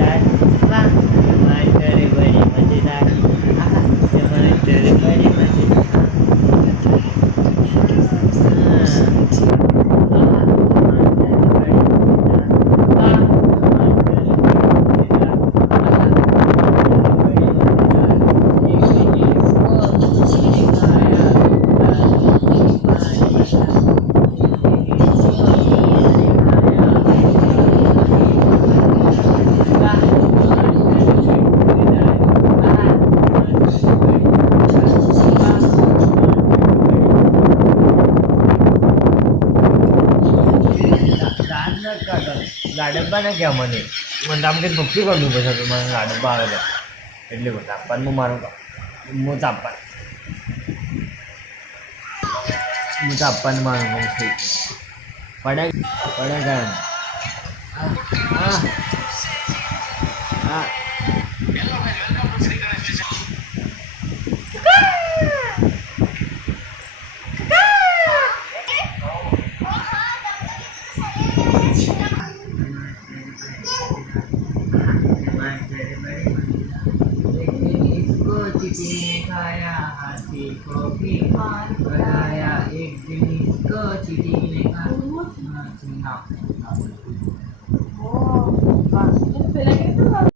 वाह टमाटर बड़ी मजेदार टमाटर बड़ी मजेदार ગાડબ્બા ને ક્યાં મને આમ કંઈક ભક્તિ કરવું પડશે તો મને ગાડબ્બા આવે એટલે બધું આપવાનું હું મારું હું આપવાનું મારું થઈ પડે પડે હા હા चींटी ने खाया हाथी को भी मार बनाया एक दिन इसको चींटी ने खाया